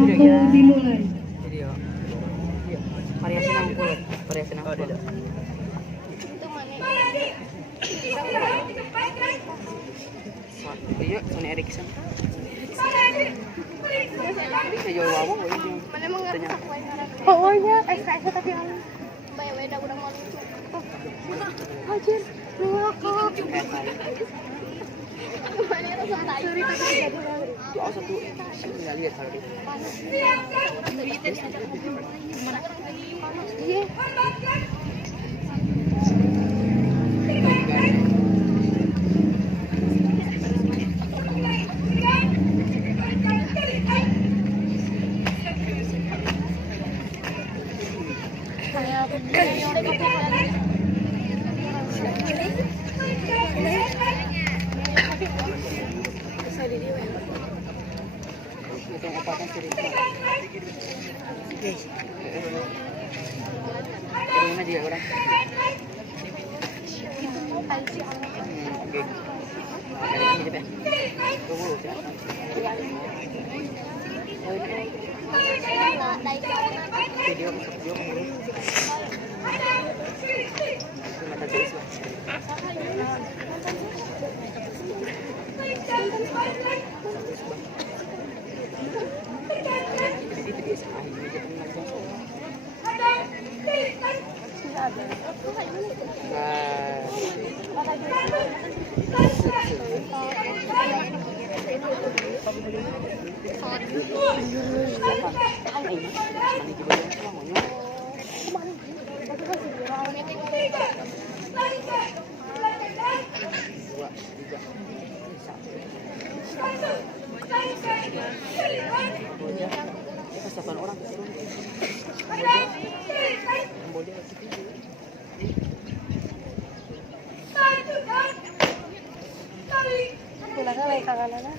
Lampu dimulai. Video. Variasi nangkul, variasi nangkul. Iya, Sony Ericsson. Saya jual wawo, Mana emang nggak bisa Pokoknya SKS tapi yang beda udah mau lucu. Anjir, ngakak. Mana itu santai. Suri tapi tidak ada. jual satu, nggak lihat kalau itu. Iya. Yang opatan sering. Guys. Terima dia orang. Oke. Kali ini deh. Tunggu ya. Video video mulu. Mata jelas lah. Tulangnya naik kangen aja.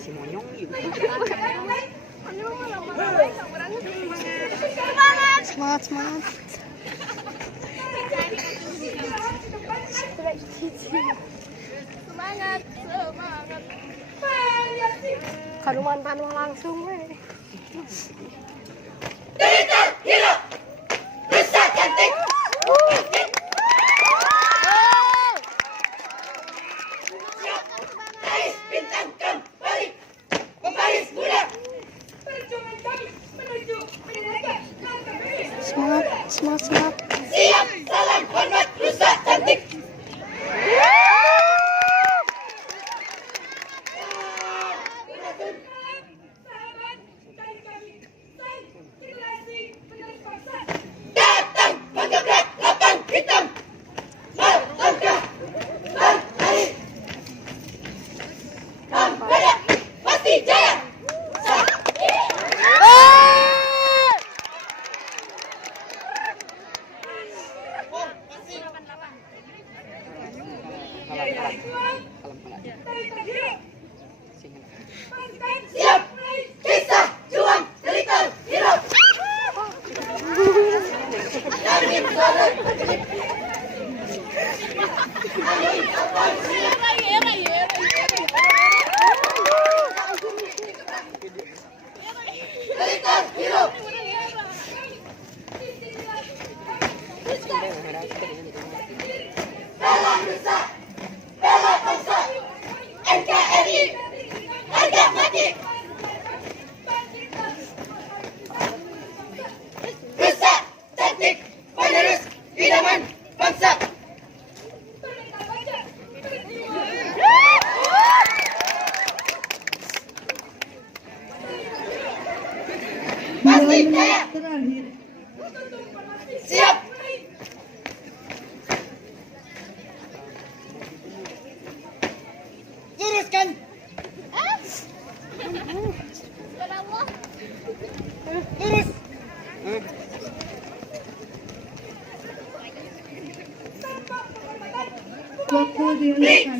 Si monyong gitu. Semangat, semangat. Semangat, semangat. Kalimantan langsung weh. Semangat, semangat, semangat. Siap, salam hormat, rusak cantik. Datang mengebrak lapang hitam. Melangkah, berlari. Sang Raja pasti jaya. Pasti jaya. Siap. Luruskan. Kenapa? Lurus. Waktu dilakukan.